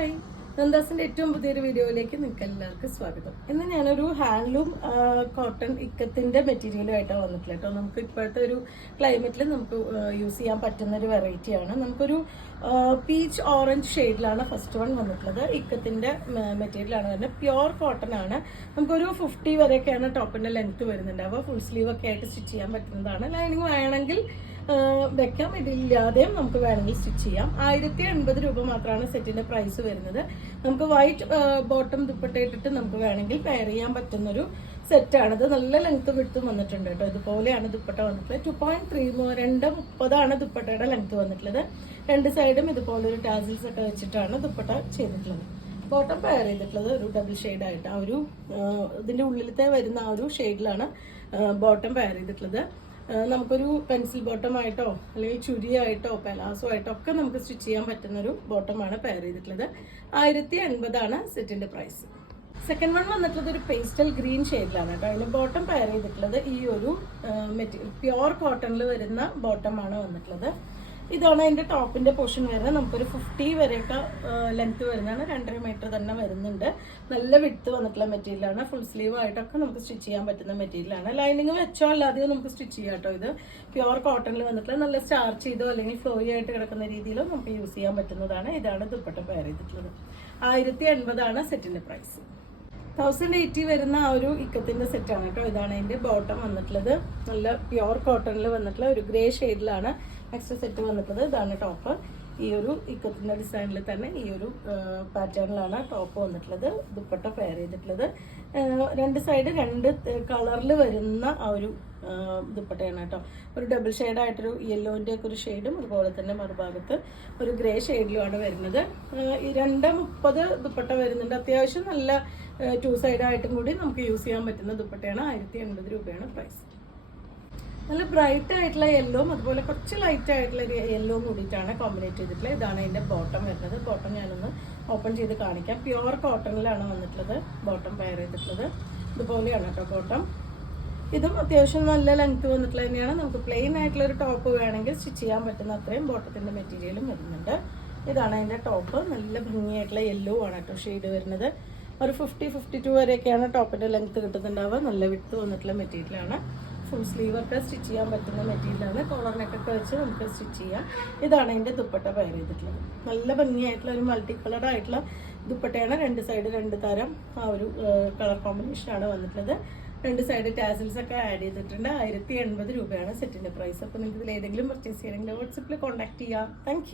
Hi, നന്ദാസിന്റെ ഏറ്റവും പുതിയൊരു വീഡിയോയിലേക്ക് നിങ്ങൾക്ക് എല്ലാവർക്കും സ്വാഗതം. ഇന്ന് ഞാനൊരു ഹാൻഡ്ലൂം കോട്ടൺ ഇക്കത്തിന്റെ മെറ്റീരിയലുമായിട്ടാണ് വന്നിട്ടുള്ളത് കേട്ടോ. നമുക്ക് ഇപ്പോഴത്തെ ഒരു ക്ലൈമറ്റിൽ നമുക്ക് യൂസ് ചെയ്യാൻ പറ്റുന്ന ഒരു വെറൈറ്റിയാണ്. നമുക്കൊരു പീച്ച് ഓറഞ്ച് ഷെയ്ഡിലാണ് ഫസ്റ്റ് വൺ വന്നിട്ടുള്ളത്. ഇക്കത്തിന്റെ മെറ്റീരിയലാണ് വരുന്നത്. പ്യുവർ കോട്ടൺ ആണ്. നമുക്കൊരു 50 വരെയൊക്കെയാണ് ടോപ്പിന്റെ ലെങ്ത് വരുന്നുണ്ടാവുക. ഫുൾ സ്ലീവ് ഒക്കെ ആയിട്ട് സ്റ്റിച്ച് ചെയ്യാൻ പറ്റുന്നതാണ്. ലൈനിങ് വേണമെങ്കിൽ വെക്കാം, ഇതില്ലാതെയും നമുക്ക് വേണമെങ്കിൽ സ്റ്റിച്ച് ചെയ്യാം. 1080 രൂപ മാത്രമാണ് സെറ്റിന്റെ പ്രൈസ് വരുന്നത്. നമുക്ക് വൈറ്റ് ബോട്ടം ദുപ്പട്ട ഇട്ടിട്ട് നമുക്ക് വേണമെങ്കിൽ പെയർ ചെയ്യാൻ പറ്റുന്നൊരു സെറ്റാണിത്. നല്ല ലെങ്ത് വിട്ടും വന്നിട്ടുണ്ട് കേട്ടോ. ഇതുപോലെയാണ് ദുപ്പട്ട വന്നിട്ടുള്ളത്. 2.30 ദുപ്പട്ടയുടെ ലെങ്ത് വന്നിട്ടുള്ളത്. രണ്ട് സൈഡും ഇതുപോലൊരു ടാസിൽസ് ഒക്കെ വെച്ചിട്ടാണ് ദുപ്പട്ട ചെയ്തിട്ടുള്ളത്. ബോട്ടം പെയർ ചെയ്തിട്ടുള്ളത് ഒരു ഡബിൾ ഷെയ്ഡ് ആയിട്ട് ആ ഒരു ഇതിന്റെ ഉള്ളിലത്തെ വരുന്ന ആ ഒരു ഷെയ്ഡിലാണ് ബോട്ടം പെയർ ചെയ്തിട്ടുള്ളത്. നമുക്കൊരു പെൻസിൽ ബോട്ടം ആയിട്ടോ അല്ലെങ്കിൽ ചുരിയായിട്ടോ പെലാസോ ആയിട്ടോ ഒക്കെ നമുക്ക് സ്റ്റിച്ച് ചെയ്യാൻ പറ്റുന്ന ഒരു ബോട്ടമാണ് പെയർ ചെയ്തിട്ടുള്ളത്. 1080 സെറ്റിന്റെ പ്രൈസ്. സെക്കൻഡ് വൺ വന്നിട്ടുള്ളത് ഒരു പേസ്റ്റൽ ഗ്രീൻ ഷെയ്ഡിലാണ് കേട്ടോ. അതിന് ബോട്ടം പെയർ ചെയ്തിട്ടുള്ളത് ഈ ഒരു മെറ്റീരിയൽ പ്യുവർ കോട്ടണിൽ വരുന്ന ബോട്ടമാണ് വന്നിട്ടുള്ളത്. ഇതാണ് അതിന്റെ ടോപ്പിന്റെ പോർഷൻ വരുന്നത്. നമുക്കൊരു 50 വരെയൊക്കെ ലെങ്ത് വരുന്നതാണ്. 2.5 മീറ്റർ തന്നെ വരുന്നുണ്ട്. നല്ല വിഡ്ത്ത് വന്നിട്ടുള്ള മെറ്റീരിയലാണ്. ഫുൾ സ്ലീവ് ആയിട്ടൊക്കെ നമുക്ക് സ്റ്റിച്ച് ചെയ്യാൻ പറ്റുന്ന മെറ്റീരിയലാണ്. ലൈനിങ് വെച്ചോ അല്ലാതെയോ നമുക്ക് സ്റ്റിച്ച് ചെയ്യാം കേട്ടോ. ഇത് പ്യുവർ കോട്ടണിൽ വന്നിട്ടുള്ള നല്ല സ്റ്റാർച്ച് ചെയ്തോ അല്ലെങ്കിൽ ഫ്ലോയി ആയിട്ട് കിടക്കുന്ന രീതിയിലോ നമുക്ക് യൂസ് ചെയ്യാൻ പറ്റുന്നതാണ്. ഇതാണ് ദുപ്പട്ട പെയർ ചെയ്തിട്ടുള്ളത്. 1080 സെറ്റിന്റെ പ്രൈസ്. 1080 വരുന്ന ആ ഒരു ഇക്കത്തിന്റെ സെറ്റാണ് കേട്ടോ. ഇതാണ് അതിന്റെ ബോട്ടം വന്നിട്ടുള്ളത്. നല്ല പ്യുവർ കോട്ടണിൽ വന്നിട്ടുള്ള ഒരു ഗ്രേ ഷെയ്ഡിലാണ് നെക്സ്റ്റ് സെറ്റ് വന്നിട്ടുള്ളത്. ഇതാണ് ടോപ്പ്. ഈ ഒരു ഇക്കത്തിന്റെ ഡിസൈനിൽ തന്നെ ഈ ഒരു പാറ്റേണിലാണ് ടോപ്പ് വന്നിട്ടുള്ളത്. ദുപ്പട്ട പെയർ ചെയ്തിട്ടുള്ളത്. രണ്ട് സൈഡ് രണ്ട് കളറിൽ വരുന്ന ആ ഒരു ദുപ്പട്ടയാണ് കേട്ടോ. ഒരു ഡബിൾ ഷെയ്ഡായിട്ടൊരു യെല്ലോന്റെ ഒക്കെ ഒരു ഷെയ്ഡും അതുപോലെ തന്നെ മറുഭാഗത്ത് ഒരു ഗ്രേ ഷെയ്ഡിലുമാണ് വരുന്നത്. ഈ 2.30 ദുപ്പട്ട വരുന്നുണ്ട്. അത്യാവശ്യം നല്ല 2 സൈഡായിട്ടും കൂടി നമുക്ക് യൂസ് ചെയ്യാൻ പറ്റുന്ന ദുപ്പട്ടയാണ്. 1080 രൂപയാണ് പ്രൈസ്. നല്ല ബ്രൈറ്റ് ആയിട്ടുള്ള യെല്ലോവും അതുപോലെ കുറച്ച് ലൈറ്റ് ആയിട്ടുള്ള ഒരു യെല്ലോവും കൂടിയിട്ടാണ് കോമ്പിനേറ്റ് ചെയ്തിട്ടുള്ളത്. ഇതാണ് അതിന്റെ ബോട്ടം വരുന്നത്. ബോട്ടം ഞാനൊന്ന് ഓപ്പൺ ചെയ്ത് കാണിക്കാം. പ്യുവർ കോട്ടണിലാണ് വന്നിട്ടുള്ളത് ബോട്ടം പെയർ ചെയ്തിട്ടുള്ളത്. ഇതുപോലെയാണ് കേട്ടോ ബോട്ടം. ഇതും അത്യാവശ്യം നല്ല ലെങ്ത് വന്നിട്ടുള്ള തന്നെയാണ്. നമുക്ക് പ്ലെയിൻ ആയിട്ടുള്ള ഒരു ടോപ്പ് വേണമെങ്കിൽ സ്റ്റിച്ച് ചെയ്യാൻ പറ്റുന്ന അത്രയും ബോട്ടത്തിന്റെ മെറ്റീരിയലും വരുന്നുണ്ട്. ഇതാണ് അതിന്റെ ടോപ്പ്. നല്ല ഭംഗിയായിട്ടുള്ള യെല്ലോ ആണ് കേട്ടോ ഷെയ്ഡ് വരുന്നത്. ഒരു 50-52 വരെയൊക്കെയാണ് ടോപ്പിന്റെ ലെങ്ത് കിട്ടുന്നുണ്ടാവുക. നല്ല വിട്ട് വന്നിട്ടുള്ള മെറ്റീരിയലാണ്. ഫുൾ സ്ലീവ് ഒക്കെ സ്റ്റിച്ച് ചെയ്യാൻ പറ്റുന്ന മെറ്റീരിയലാണ്. കോളറിനൊക്കെ വെച്ച് നമുക്ക് സ്റ്റിച്ച് ചെയ്യാം. ഇതാണ് അതിന്റെ ദുപ്പട്ട പെയർ ചെയ്തിട്ടുള്ളത്. നല്ല ഭംഗിയായിട്ടുള്ള ഒരു മൾട്ടി കളർഡ് ആയിട്ടുള്ള ദുപ്പട്ടയാണ്. രണ്ട് സൈഡ് രണ്ട് തരം ആ ഒരു കളർ കോമ്പിനേഷനാണ് വന്നിട്ടുള്ളത്. രണ്ട് സൈഡ് ടാസിൽസ് ഒക്കെ ആഡ് ചെയ്തിട്ടുണ്ട്. 1080 രൂപയാണ് സെറ്റിന്റെ പ്രൈസ്. അപ്പോൾ നിങ്ങൾക്ക് ഇതിൽ ഏതെങ്കിലും പർച്ചേസ് ചെയ്യണമെങ്കിൽ വാട്സപ്പിൽ കോൺടാക്ട് ചെയ്യാം. താങ്ക്